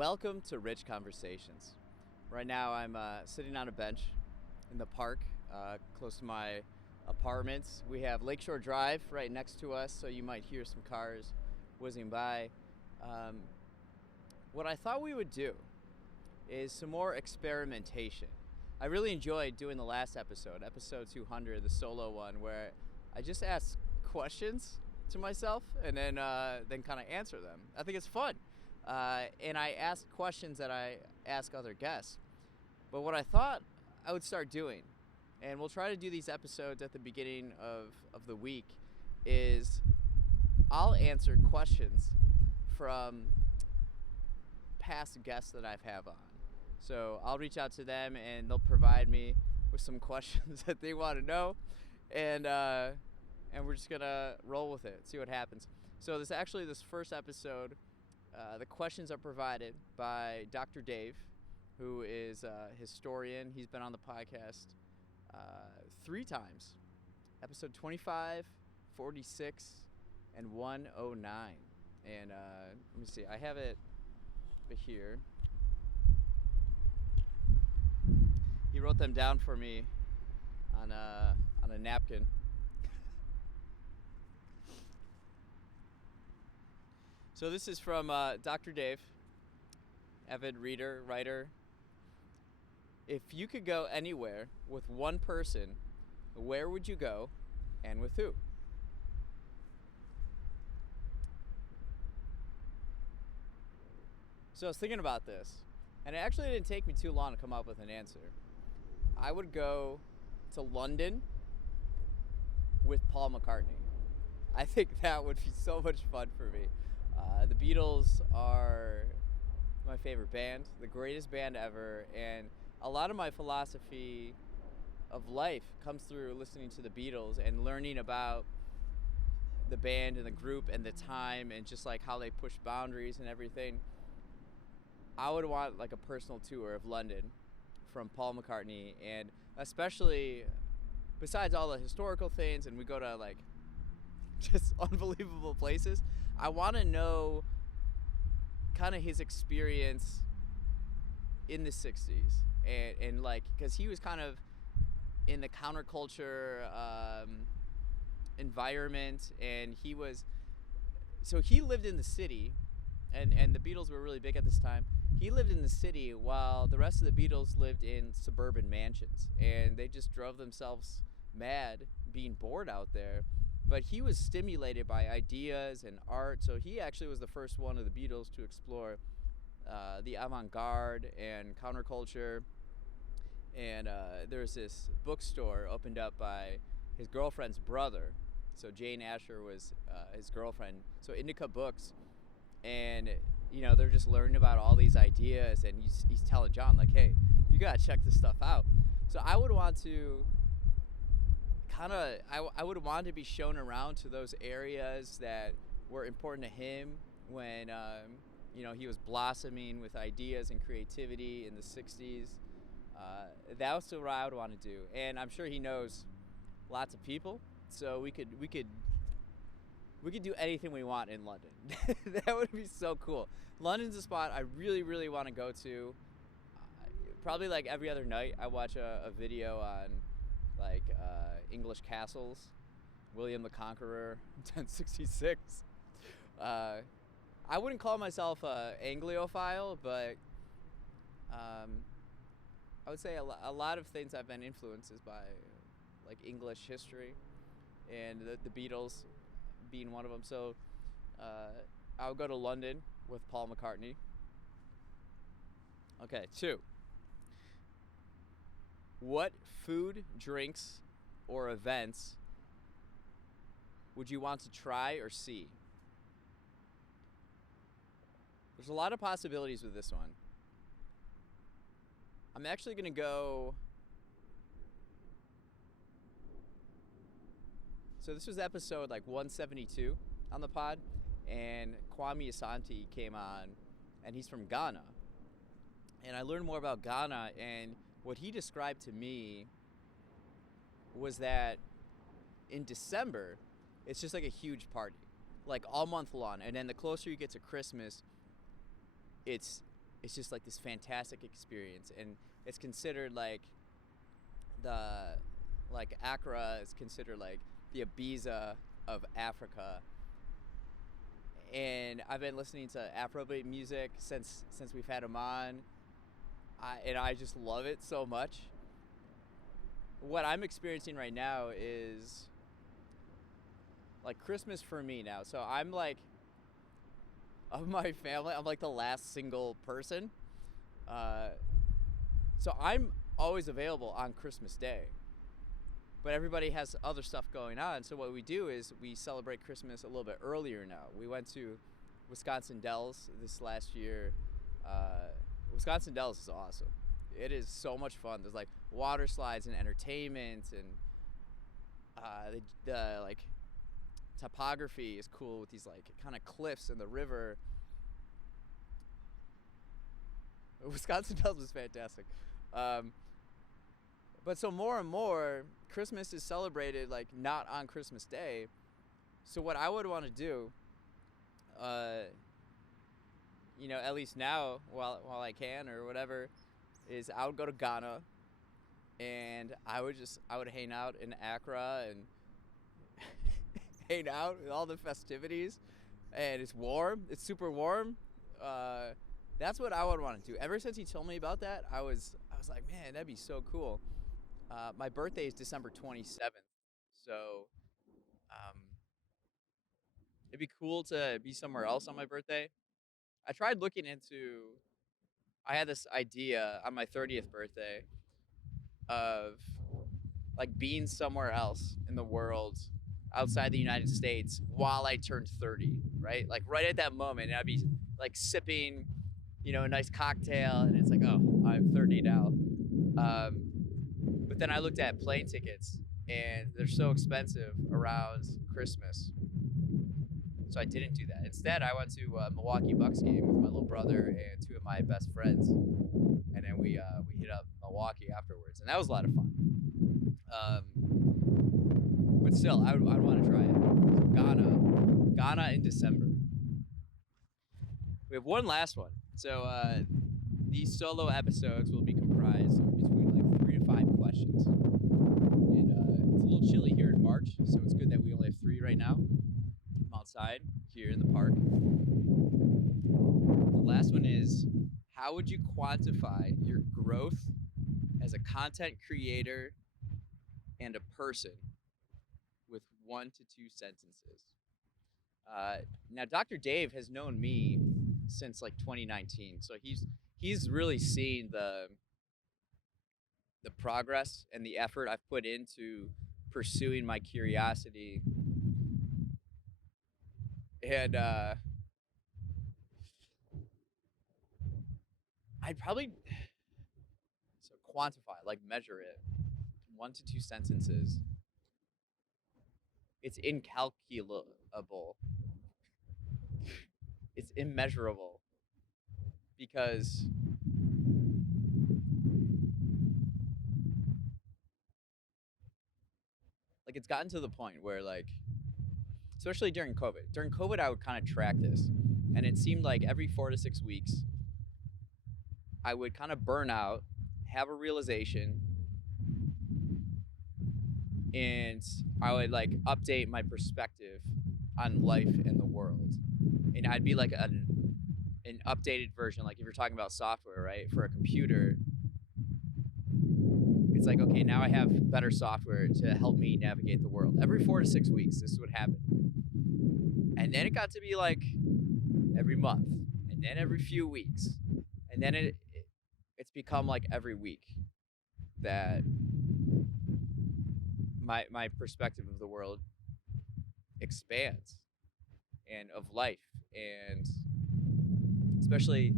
Welcome to Rich Conversations. Right now I'm sitting on a bench in the park close to my apartments. We have Lakeshore Drive right next to us, so you might hear some cars whizzing by. Um, what I thought we would do is some more experimentation. I really enjoyed doing the last episode 200, the solo one, where I just asked questions to myself and then kind of answer them. I think it's fun. And I ask questions that I ask other guests. But what I thought I would start doing, and we'll try to do these episodes at the beginning of the week, is I'll answer questions from past guests that I've had on. So I'll reach out to them and they'll provide me with some questions that they want to know. And we're just going to roll with it, see what happens. So this first episode, the questions are provided by Dr. Dave, who is a historian. He's been on the podcast 3 times. Episode 25, 46, and 109. And let me see, I have it here. He wrote them down for me on a napkin. So this is from Dr. Dave, avid reader, writer. If you could go anywhere with one person, where would you go and with who? So I was thinking about this, and it actually didn't take me too long to come up with an answer. I would go to London with Paul McCartney. I think that would be so much fun for me. The Beatles are my favorite band, the greatest band ever, and a lot of my philosophy of life comes through listening to the Beatles and learning about the band and the group and the time and just like how they push boundaries and everything. I would want like a personal tour of London from Paul McCartney, and especially besides all the historical things, and we go to like just unbelievable places, I want to know kind of his experience in the 60s and like, because he was kind of in the counterculture environment, and he lived in the city, and the Beatles were really big at this time. He lived in the city while the rest of the Beatles lived in suburban mansions, and they just drove themselves mad being bored out there. But he was stimulated by ideas and art, so he actually was the first one of the Beatles to explore the avant-garde and counterculture. And there's this bookstore opened up by his girlfriend's brother. So Jane Asher was his girlfriend. So Indica Books, and they're just learning about all these ideas, and he's telling John like, hey, you gotta check this stuff out. So I would want to I would want to be shown around to those areas that were important to him when he was blossoming with ideas and creativity in the 60s. That's what I would want to do, and I'm sure he knows lots of people, so we could do anything we want in London. That would be so cool. London's a spot I really, really want to go to. Probably like every other night I watch a video on like English castles, William the Conqueror, 1066. I wouldn't call myself a Anglophile, but I would say a lot of things I've been influenced by like English history, and the Beatles being one of them. So I would go to London with Paul McCartney. Okay, 2. What food, drinks, or events would you want to try or see? There's a lot of possibilities with this one. I'm actually going to go... So this was episode like 172 on the pod, and Kwame Asante came on, and he's from Ghana. And I learned more about Ghana, and what he described to me was that in December, it's just like a huge party, like all month long. And then the closer you get to Christmas, it's it's just like this fantastic experience, and it's considered like the like Accra is considered like the Ibiza of Africa. And I've been listening to Afrobeat music since we've had him on, and I just love it so much. What I'm experiencing right now is like Christmas for me now. So I'm like, of my family, I'm like the last single person. Uh, so I'm always available on Christmas Day. But everybody has other stuff going on. So what we do is we celebrate Christmas a little bit earlier now. We went to Wisconsin Dells this last year. Wisconsin Dells is awesome. It is so much fun. There's like water slides and entertainment, and the like topography is cool with these like kind of cliffs and the river. Wisconsin Dells was fantastic. But so more and more, Christmas is celebrated like not on Christmas Day. So what I would want to do, at least now while I can or whatever, is I would go to Ghana, and I would hang out in Accra and hang out with all the festivities, and it's warm. It's super warm. That's what I would want to do. Ever since he told me about that, I was like, man, that'd be so cool. My birthday is December 27th, so it'd be cool to be somewhere else on my birthday. I tried looking into. I had this idea on my 30th birthday of like being somewhere else in the world outside the United States while I turned 30, right? Like right at that moment, I'd be like sipping, a nice cocktail, and it's like, oh, I'm 30 now. But then I looked at plane tickets, and they're so expensive around Christmas. So I didn't do that. Instead, I went to a Milwaukee Bucks game with my little brother and two of my best friends, and then we hit up Milwaukee afterwards, and that was a lot of fun. But still, I'd want to try it. So Ghana in December. We have one last one. So these solo episodes will be comprised of between like 3 to 5 questions. And it's a little chilly here in March, so it's good that we only have 3 right now. I'm outside here in the park. The last one is, how would you quantify your growth as a content creator and a person with 1 to 2 sentences? Now, Dr. Dave has known me since like 2019, so he's really seen the progress and the effort I've put into pursuing my curiosity, and I'd probably quantify, like measure it, 1 to 2 sentences. It's incalculable. It's immeasurable, because like it's gotten to the point where, like, especially during COVID, I would kind of track this, and it seemed like every 4 to 6 weeks I would kind of burn out, have a realization, and I would like update my perspective on life and the world. And I'd be like an updated version, like if you're talking about software, right? For a computer, it's like, okay, now I have better software to help me navigate the world. Every 4 to 6 weeks, this would happen. And then it got to be like every month, and then every few weeks. And then it's become like every week that my perspective of the world expands, and of life, and especially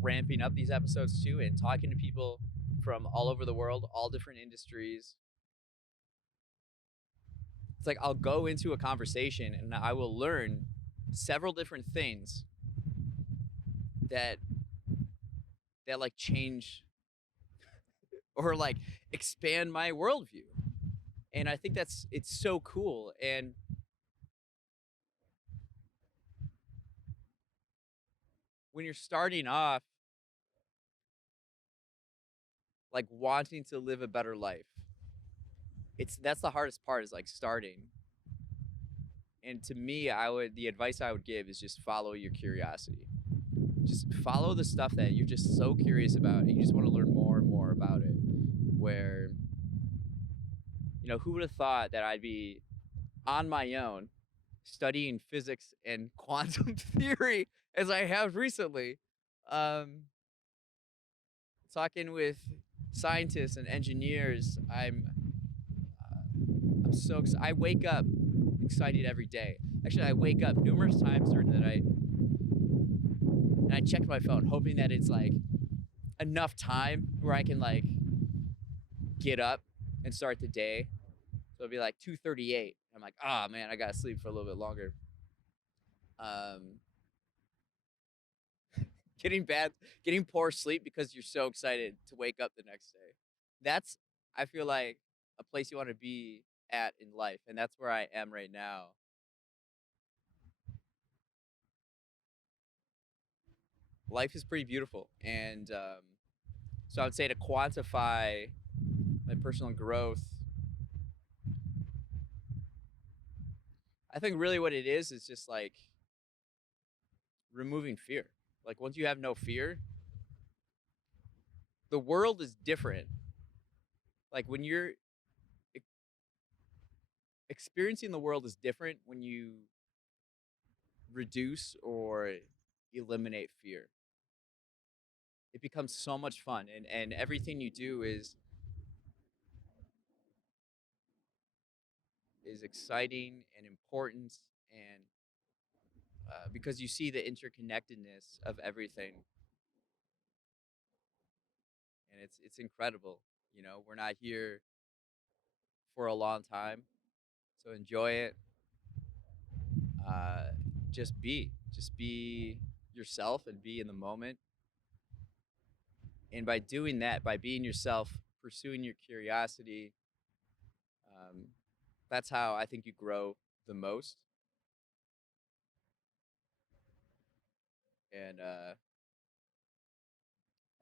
ramping up these episodes too, and talking to people from all over the world, all different industries. It's like I'll go into a conversation and I will learn several different things that like change or like expand my worldview. And I think it's so cool. And when you're starting off, like wanting to live a better life, that's the hardest part is like starting. And to me, the advice I would give is just follow your curiosity. Just follow the stuff that you're just so curious about and you just want to learn more and more about it. Where, who would have thought that I'd be on my own studying physics and quantum theory as I have recently, um, talking with scientists and engineers. I'm so excited. I wake up excited every day. Actually, I wake up numerous times during the night and I check my phone, hoping that it's like enough time where I can like get up and start the day. So it'll be like 2:38. I'm like, oh man, I gotta sleep for a little bit longer. Um, getting bad, getting poor sleep because you're so excited to wake up the next day. That's, I feel like, a place you want to be at in life, and that's where I am right now. Life is pretty beautiful, and so I would say to quantify my personal growth, I think really what it is just like removing fear. Like once you have no fear, the world is different. Like when you're experiencing the world is different when you reduce or eliminate fear. It becomes so much fun, and everything you do is exciting and important, and because you see the interconnectedness of everything, and it's incredible. We're not here for a long time, so enjoy it. uh, just be yourself and be in the moment, and by doing that, by being yourself, pursuing your curiosity, um, that's how I think you grow the most. And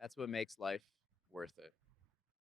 that's what makes life worth it.